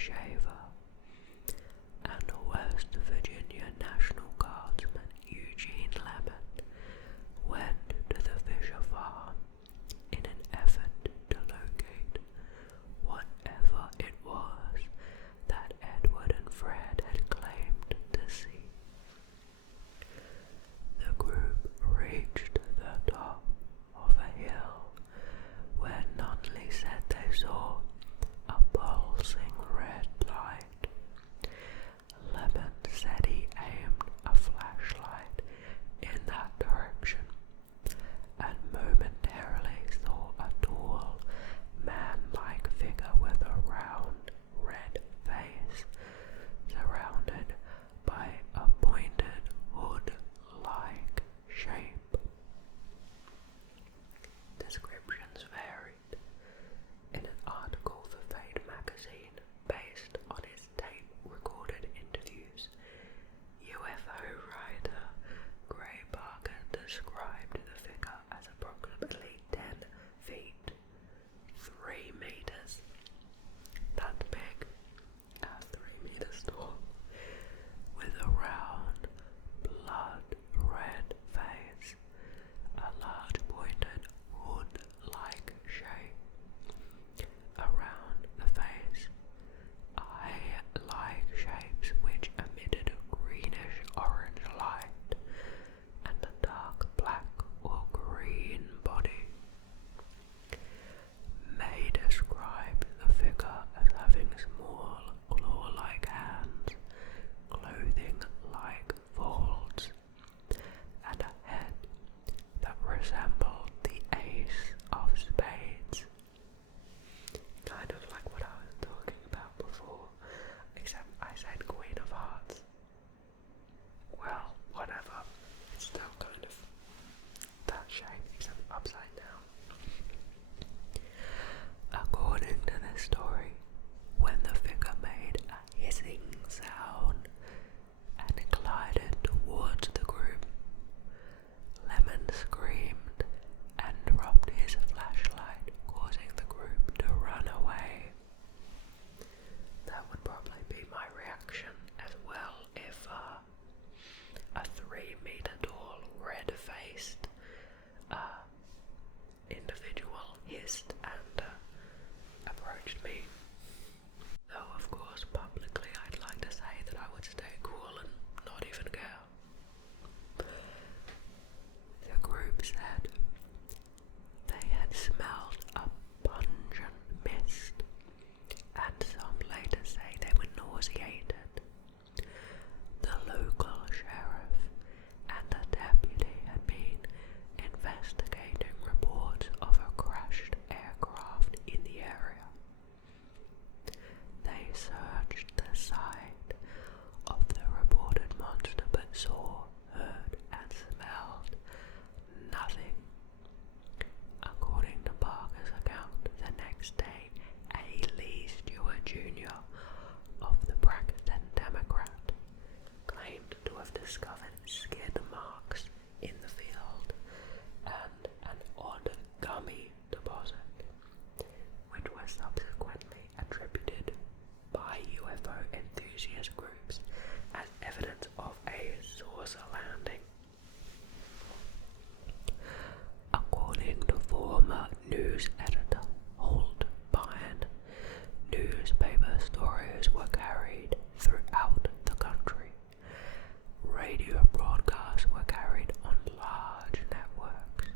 shaver, and West Virginia National Guardsman Eugene Lemon went to the Fisher farm in an effort to locate whatever it was that Edward and Fred had claimed to see. The group reached the top of a hill where Nunley said they saw a pulsing red light. Lemon said he aimed a flashlight in that direction and momentarily saw a tall, man-like figure with a round, red face surrounded by a pointed hood-like shape. Descriptions varied. In an article for Fade magazine based on his tape-recorded interviews, UFO writer Gray Barker described the figure as approximately 10 feet, 3 meters. That's big. 3 meters tall, with a round, blood-red face, a large pointed hood-like shape around the face, eye-like shapes which emitted a greenish-orange light, and a dark black or green body. May described the figure as having small, claw-like hands, clothing like folds, and a head that resembled the ace of spades. Kind of like what I was talking about before, except I said Queen of Hearts. Well, whatever. It's still kind of that shape, except upside down. According to this story, when the figure made a hissing sound and glided towards the group, Lemon screamed and dropped his flashlight, causing the group to run away. That would probably be my reaction as well if a 3-meter tall, red-faced individual hissed and approached me. Though of course publicly I'd like to say that I would stay cool and not even care. The group said they had smelled a pungent mist, and some later say they were nauseated. The local sheriff and a deputy had been investigating reports of a crashed aircraft in the area. They searched the site of the reported monster but saw, heard and smelled nothing. According to Barker's account, the next day, A. Lee Stewart Jr. of the Braxton Democrat claimed to have discovered skid marks in the field and an odd gummy deposit, which was subsequently attributed by UFO enthusiast groups as evidence of a saucer landing. According to former news editor Holt Byrne, newspaper stories were carried throughout the country. Radio broadcasts were carried on large networks,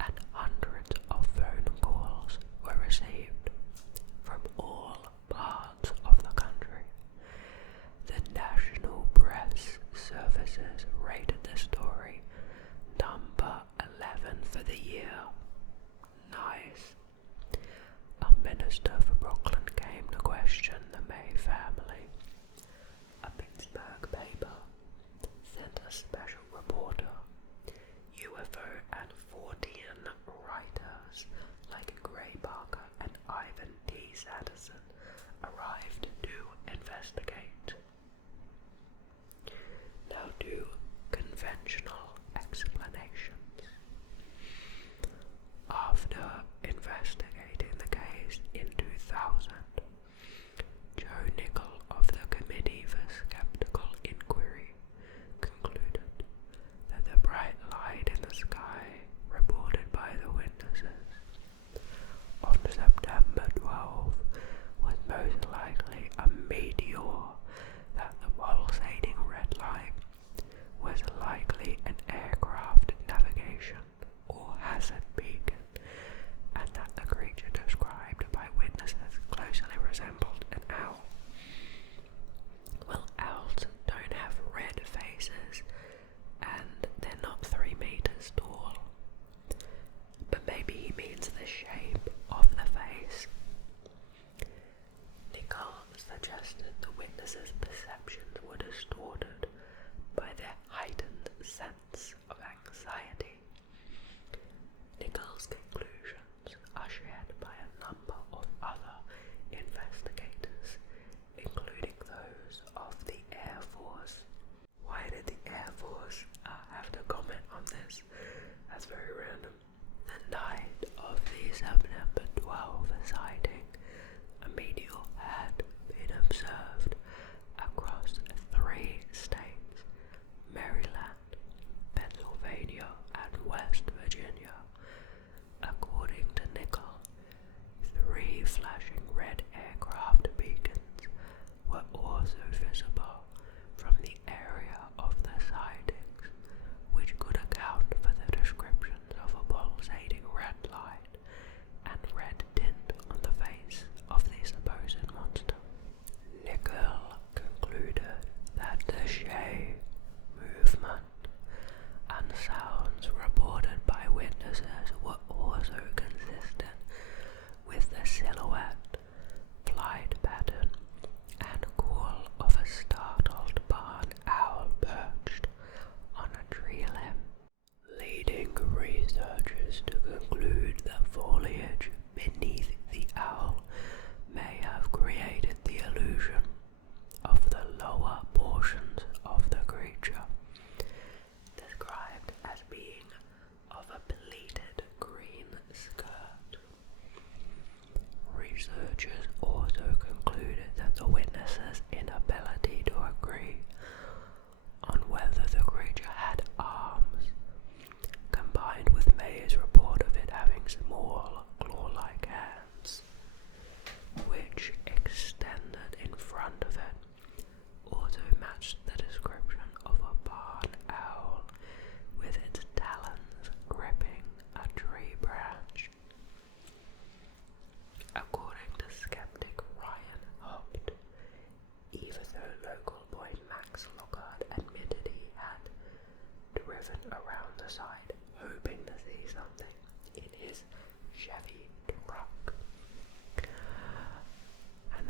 and hundreds of phone calls were received from all parts of the country. The National Press Services rated the story number 11 for the year. Nice. A minister for Brooklyn came to question the May family. A Pittsburgh paper sent a special reporter. UFO and 14 writers like Gray Barker and Ivan T. Sanderson arrived to investigate. Now do conventional explanations. After investigating the case in 2000, Joe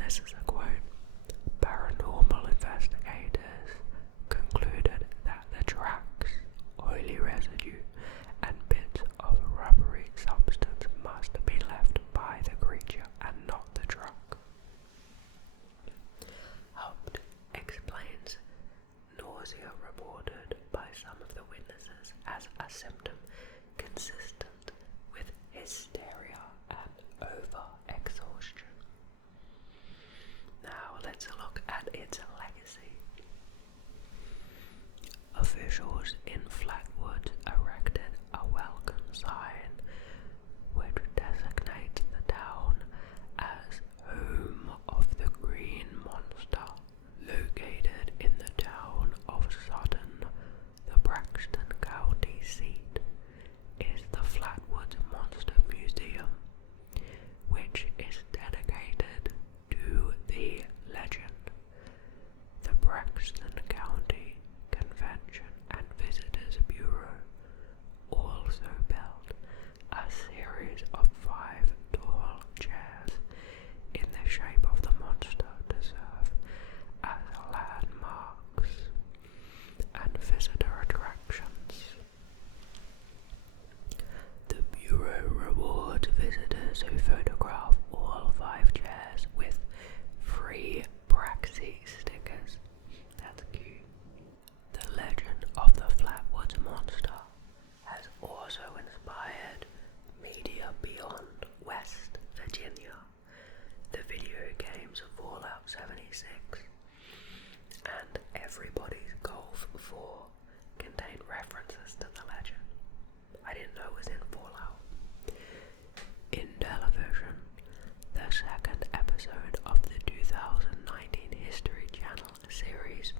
this is a quote, paranormal investigators concluded that the tracks, oily residue, and bits of rubbery substance must have been left by the creature and not the truck. Haupt explains nausea reported by some of the witnesses as a symptom consistent with hysteria and over-exhaustion. Now let's look at its legacy. Officials in Flatwoods erected a welcome sign which designates the town as home of the Green Monster. Located in the town of Sutton, the Braxton County seat, is the Flatwoods Monster Museum, which is dedicated to the legend. The Braxton County Convention and Visitors Bureau also built a series of 5 tall chairs in the shape of the monster to serve as landmarks and visitor attractions. The Bureau rewards visitors who photograph all 5 chairs with free Braxy stickers. That's cute. The legend of the Flatwoods Monster has also inspired media beyond West Virginia. The video games Fallout 76 and Everybody's Golf 4 contain references to the legend. I didn't know it was in Fallout. In television, the second episode of the 2019 History Channel series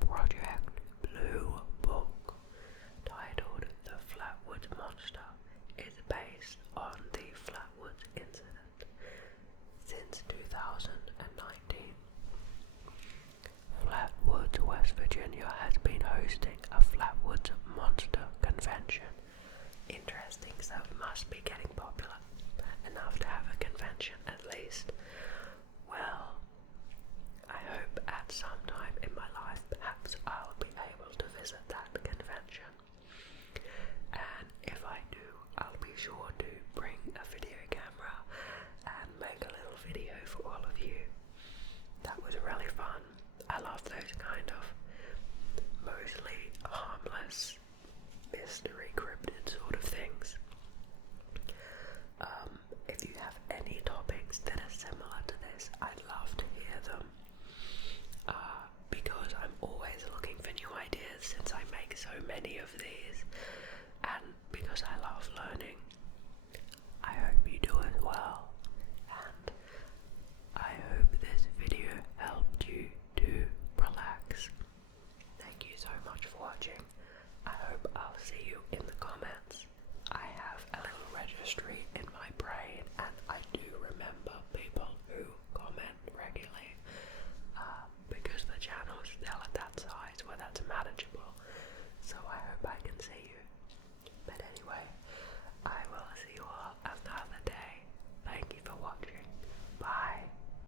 Project Blue Book, titled The Flatwoods Monster, is based on the Flatwoods incident. Since 2019, Flatwoods, West Virginia has been hosting a Flatwoods Monster convention. Interesting, so it must be getting popular enough to have a convention at least. Well, I hope at some time in my life perhaps I'll be able to visit that convention. And if I do, I'll be sure to bring a video camera and make a little video for all of you. That was really fun. I love those kind of mostly harmless mystery cryptid sort of things. If you have any topics that are similar to this, I'd love to hear them, because I'm always looking for new ideas since I make so many of these.